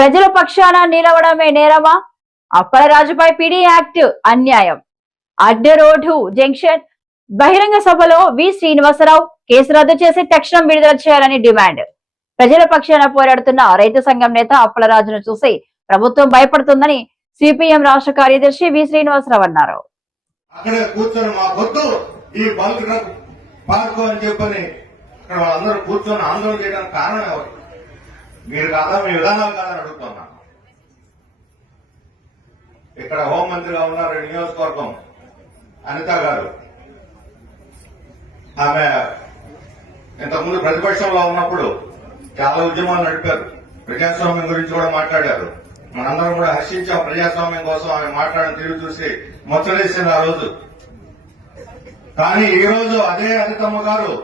ప్రజల పక్షాన నిలవడమే నేరమా? అప్పలరాజుపై పిడి యాక్ట్ అన్యాయం. అడ్డ రోడ్డు జంక్షన్. బహిరంగ సభలో వి శ్రీనివాసరావు కేసు రద్దు చేసి తక్షణం విడుదల చేయాలని డిమాండ్. ప్రజల పక్షాన పోరాడుతున్న రైతు సంఘం నేత అప్పలరాజును చూసి ప్రభుత్వం భయపడుతుందని సిపిఎం రాష్ట్ర కార్యదర్శి వి శ్రీనివాసరావు అన్నారు. కూర్చొని మా వద్దు ఈ బల్క్ పార్కు అని చెప్పని వాళ్ళందరూ కూర్చొని ఆందోళన చేయడానికి కారణం ఎవరు? మీరు కాదా? మీ విధానాలు కాదని అడుగుతున్నాను ఇక్కడ హోంమంత్రిగా ఉన్నారు నియోజకవర్గం అనిత గారు. ఆమె ఇంతకుముందు ప్రతిపక్షంలో ఉన్నప్పుడు చాలా ఉద్యమాలు నడిపారు. ప్రజాస్వామ్యం గురించి కూడా మాట్లాడారు. మనందరం కూడా హర్షించాం ప్రజాస్వామ్యం కోసం ఆమె మాట్లాడిన తిరిగి చూసి ముచ్చటేసింది ఆ రోజు. కానీ ఈ రోజు అదే అనితమ్మ గారు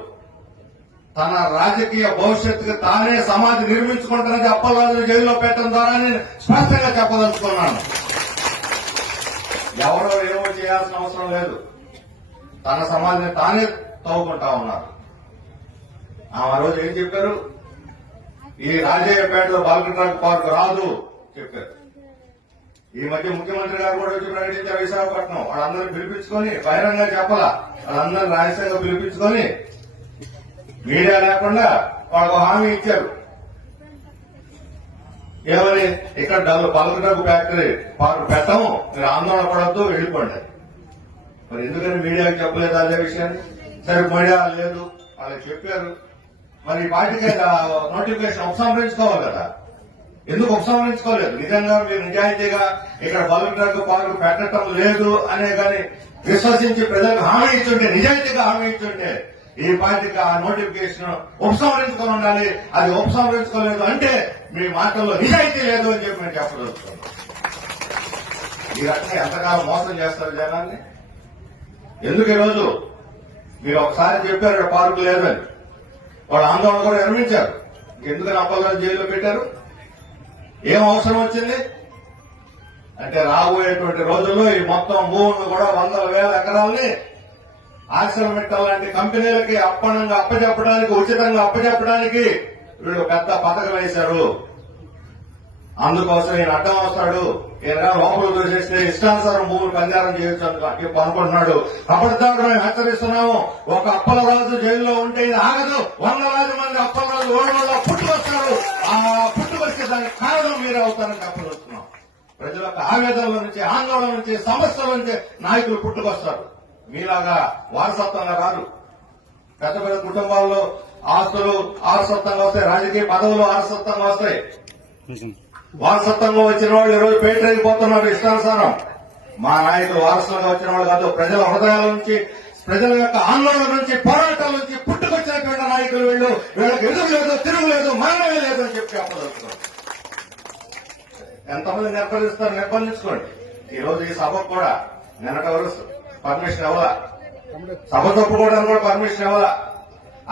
తన రాజకీయ భవిష్యత్తుకు తానే సమాధి నిర్మించుకుంటానని అప్పలరాజు జైల్లో పెట్టడం ద్వారా నేను స్పష్టంగా చెప్పదలుచుకున్నాను. ఎవరో ఏమో చేయాల్సిన అవసరం లేదు. తన సమాధిని తానే తవ్వుకుంటా ఉన్నారు. ఆమె ఆ రోజు ఏం చెప్పారు? ఈ రాజయ్యపేటలో బాలక పార్క్ రాదు చెప్పారు. ఈ మధ్య ముఖ్యమంత్రి గారు కూడా వచ్చి ప్రకటించారు విశాఖపట్నం. వాళ్ళందరినీ పిలిపించుకొని బహిరంగ చెప్పాల? వాళ్ళందరినీ రహస్యంగా పిలిపించుకొని మీడియా లేకుండా వాళ్ళకు హామీ ఇచ్చారు. ఏమని? ఇక్కడ డబ్బు పలక డబ్బు ఫ్యాక్టరీ పార్క్ పెట్టము మీరు ఆందోళన పడద్దు వెళ్ళిపోండి. మరి ఎందుకని మీడియాకి చెప్పలేదు అదే విషయాన్ని? సరే మీడియా లేదు వాళ్ళకి చెప్పారు. మరి వాటికి నోటిఫికేషన్ ఉపసంహరించుకోవాలి కదా. ఎందుకు ఉపసంహరించుకోలేదు? నిజంగా మీరు నిజాయితీగా ఇక్కడ బల్క్ డ్రగ్ పార్క్ పెట్టడం లేదు అనే కానీ విశ్వసించి ప్రజలకు హామీ ఇచ్చుంటే నిజాయితీగా హామీ ఇచ్చుంటే ఈ పార్టీకి ఆ నోటిఫికేషన్ ఉపసంహరించుకొని ఉండాలి. అది ఉపసంహరించుకోలేదు అంటే మీ మాటల్లో నిజాయితీ లేదు అని చెప్పి నేను చెప్పదలుచుకున్నాను ఈ రకంగా ఎంతకాలం మోసం చేస్తారు జనాన్ని? ఎందుకు ఈరోజు మీరు ఒకసారి చెప్పారు పార్కు లేదని. వాళ్ళు ఆందోళన కూడా నిర్మించారు. ఎందుకని అప్పలరాజు జైల్లో పెట్టారు? ఏం అవసరం వచ్చింది? అంటే రాబోయేటువంటి రోజుల్లో ఈ మొత్తం భూములను కూడా వందల వేల ఎకరాలని ఆశ్రమిట్టల్ లాంటి కంపెనీలకి అప్పనంగా అప్పచెప్పడానికి ఉచితంగా అప్పచెప్పడానికి వీళ్ళు పెద్ద పథకం వేశారు అందుకోసం ఈయన అడ్డం వస్తాడు. ఈయన లోపల దూసేస్తే ఇష్టానుసారం భూములు పంజారం చేయొచ్చు అని అనుకుంటున్నాడు అప్పటిదాకా మేము హెచ్చరిస్తున్నాము. ఒక అప్పలరాజు జైల్లో ఉంటే ఇది ఆగదు. వందలాది మంది అప్పలరాజు ఓడలో పుట్టుకొస్తారు ఆ పుట్టుకొచ్చే దానికి కారణం మీరే అవుతారని చెప్పదలుచున్నాం ప్రజల యొక్క ఆవేదనల నుంచి ఆందోళన నుంచి సమస్యల నుంచి నాయకులు పుట్టుకొస్తారు. మీలాగా వారసత్వంగా రారు పెద్ద పెద్ద కుటుంబాల్లో ఆస్తులు ఆరసత్వంగా వస్తాయి రాజకీయ పదవులు ఆరసత్వంగా వస్తాయి. వారసత్వంగా వచ్చిన వాళ్ళు ఈరోజు పేటరైపోతున్నారు ఇష్టానుసారం. మా నాయకులు వారసులుగా వచ్చిన వాళ్ళు కాదు ప్రజల హృదయాల నుంచి ప్రజల యొక్క ఆందోళన నుంచి పోరాటాల నుంచి పుట్టుకొచ్చినటువంటి నాయకులు వీళ్ళు. వీళ్ళకి ఎదురు లేదు తిరుగు లేదు మరణమే లేదు అని చెప్పి చెప్పదలుచుకోండి ఎంతమంది నిర్బంధిస్తారు నిర్బంధించుకోండి. ఈ రోజు ఈ సభకు కూడా నిన్నటి వరకు పర్మిషన్ ఇవ్వాల? సభ తప్పుకోవడానికి కూడా పర్మిషన్ ఇవ్వాల?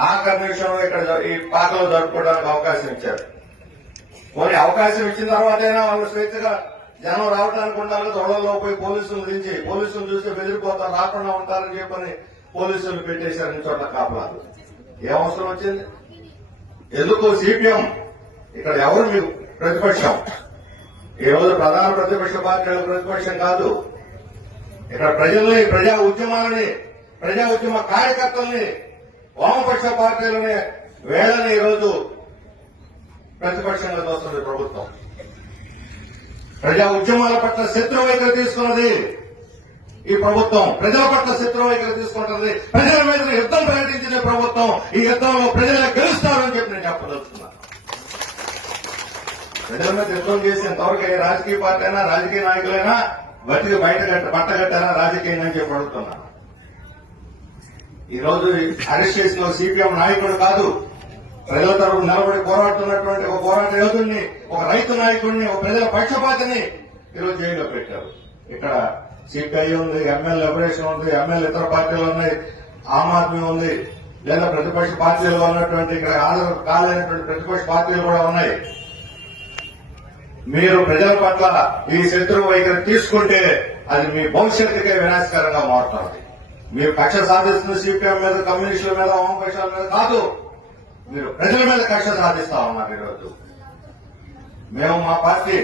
ఆ కన్వెన్షన్ ఇక్కడ ఈ పాకలో జరుపుకోవడానికి అవకాశం ఇచ్చారు. మరి అవకాశం ఇచ్చిన తర్వాతైనా వాళ్ళు స్వేచ్ఛగా జనం రావడానికి ఉండాలి దొడల్లో పోయి పోలీసులు దించి పోలీసులు చూస్తే బెదిరిపోతారు రాకుండా ఉంటారని చెప్పని పోలీసులు పెట్టేశారు చోట చోట్ల కాపలాలు. అవసరం వచ్చింది? ఎందుకు సిపిఎం? ఇక్కడ ఎవరు మీకు ప్రతిపక్షం. ఈ రోజు ప్రధాన ప్రతిపక్ష పార్టీల ప్రతిపక్షం కాదు. ఇక్కడ ప్రజల్ని ప్రజా ఉద్యమాలని ప్రజా ఉద్యమ కార్యకర్తల్ని వామపక్ష పార్టీలనే వేళని ఈరోజు ప్రతిపక్షంగా చూస్తుంది ప్రభుత్వం. ప్రజా ఉద్యమాల పట్ల శత్రు వైఖరి తీసుకున్నది ఈ ప్రభుత్వం. ప్రజల పట్ల శత్రు వైఖరి తీసుకుంటుంది ప్రజల మీద యుద్ధం ప్రకటించిన ప్రభుత్వం. ఈ యుద్ధంలో ప్రజలే గెలుస్తారని చెప్పి నేను చెప్పదలుచుకున్నాను ప్రజల మీద యుద్ధం చేసేంతవరకు ఏ రాజకీయ పార్టీ అయినా రాజకీయ నాయకులైనా బతికి బయట కట్ట బట్టగట్టారా రాజకీయం అని చెప్పి అడుగుతున్నాను ఈ రోజు అరెస్ట్ చేసిన సిపిఎం నాయకుడు కాదు. ప్రజల తరపు నిలబడి పోరాడుతున్నటువంటి ఒక పోరాట యోధుల్ని ఒక రైతు నాయకుడిని ఒక ప్రజల పక్షపాతిని ఈరోజు జైల్లో పెట్టారు. ఇక్కడ సిపిఐ ఉంది ఎమ్మెల్యే లిబరేషన్ ఉంది ఎమ్మెల్యే ఇతర పార్టీలు ఉన్నాయి ఆమ్ ఆద్మీ ఉంది లేదా ప్రతిపక్ష పార్టీలు ఉన్నటువంటి ఇక్కడ హాజరు కాలేనటువంటి ప్రతిపక్ష పార్టీలు కూడా ఉన్నాయి. మీరు ప్రజల పట్ల ఈ శత్రువు వైఖరి తీసుకుంటే అది మీ భవిష్యత్తుకే వినాశకరంగా మారుతుంది. మీరు కక్ష సాధిస్తున్న సిపిఎం మీద కమ్యూనిస్టుల మీద వామపక్షాల మీద కాదు మీరు ప్రజల మీద కక్ష సాధిస్తా ఉన్నారు ఈరోజు. మేము మా పార్టీ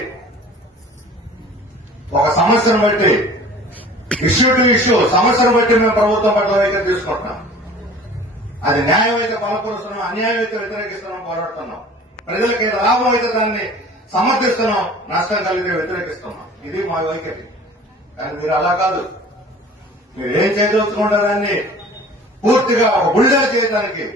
ఒక సమస్యను బట్టి ఇష్యూ టు ఇష్యూ సమస్యను బట్టి మేము ప్రభుత్వం పట్ల వైఖరి తీసుకుంటున్నాం. అది న్యాయం అయితే బలపరుస్తున్నాం అన్యాయం అయితే వ్యతిరేకిస్తున్నాం పోరాడుతున్నాం. ప్రజలకి లాభం అయితే దాన్ని సమర్థిస్తున్నాం నష్టం కలిగితే వ్యతిరేకిస్తున్నాం. ఇది మా వైఖరి. కానీ మీరు అలా కాదు. మీరు ఏం చేయదలుచుకుంటారని పూర్తిగా ఒక బుల్డర్ చేయడానికి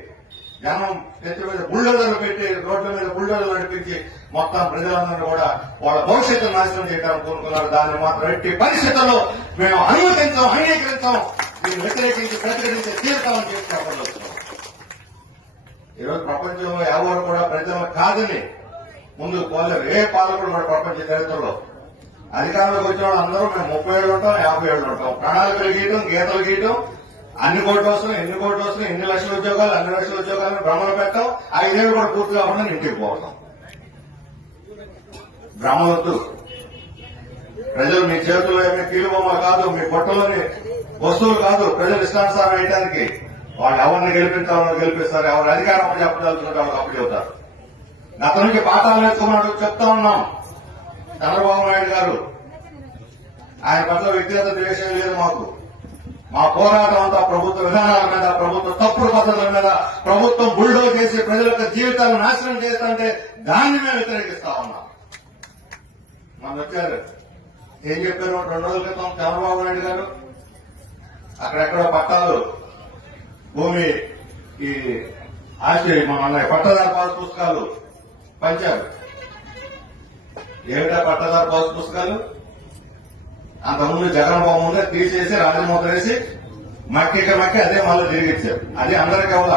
జనం నెత్తి మీద బుల్డోజర్లు పెట్టి రోడ్ల మీద బుల్డోజర్లు నడిపించి మొత్తం ప్రజలందరూ కూడా వాళ్ళ భవిష్యత్తు నాశనం చేయడానికి కోరుకున్నారు. దాన్ని మాత్రం ఎట్టి పరిస్థితుల్లో మేము అనుమతించాం అంగీకరించాం. దీన్ని వ్యతిరేకించి ప్రతిఘటించి తీరుతామని చెప్పి చెప్పగలుగుతున్నాం ఈరోజు ప్రపంచంలో ఎవరు కూడా ప్రజలు కాదని ముందుకు పోలేరు ఏ పాలకుడు కూడా ప్రపంచ చరిత్రలో. అధికారంలోకి వచ్చిన వాళ్ళు అందరూ మేము ముప్పై ఏళ్ళు ఉంటాం యాభై ఏళ్ళు ఉంటాం. ప్రణాళికలు గీయడం గీతలు గీయటం అన్ని కోట్లు వస్తున్నాయి ఎన్ని కోట్లు వస్తున్నాయి ఎన్ని లక్షల ఉద్యోగాలు అన్ని లక్షల ఉద్యోగాలను భ్రమలు పెట్టాం. ఐదేళ్ళు కూడా పూర్తి కాకుండా ఇంటికి పోతాం. భ్రమలొద్దు ప్రజలు మీ చేతుల్లో ఏమీ కీలు బొమ్మలు కాదు మీ పొట్టలోని వస్తువులు కాదు ప్రజలు ఇష్టానుసారం వేయడానికి వాళ్ళు ఎవరిని గెలిపించాలని గెలిపిస్తారు ఎవరు అధికారం చెప్పదలుచుకుంటే వాళ్ళకి అప్పు చెబుతారు. గత నుంచి పాఠాలు నేర్చుకున్నాడు చెప్తా ఉన్నాం. చంద్రబాబు నాయుడు గారు ఆయన పట్ల వ్యక్తిగత ద్వేషం లేదు మాకు. మా పోరాటం అంతా ప్రభుత్వ విధానాల మీద ప్రభుత్వ తప్పుడు పద్ధతుల మీద ప్రభుత్వం బుల్డో చేసి ప్రజల యొక్క జీవితాలను నాశనం చేస్తుంటే దాన్ని మేము వ్యతిరేకిస్తా ఉన్నాం. మన వచ్చారు. ఏం చెప్పారు? రెండు రోజుల క్రితం చంద్రబాబు నాయుడు గారు అక్కడెక్కడ పట్టాలు భూమి ఈ ఆస్తి మన పట్టదారు పాస్ పుస్తకాలు పంచారు. ఏమిటా పట్టదారు పాస్ పుస్తకాలు? అంతకుముందు జగన్ బాబు ముందే తీసేసి రాజమూత వేసి మక్కిక మక్కి అదే మళ్ళీ తిరిగిచ్చారు అది అందరికీ అవ్వదు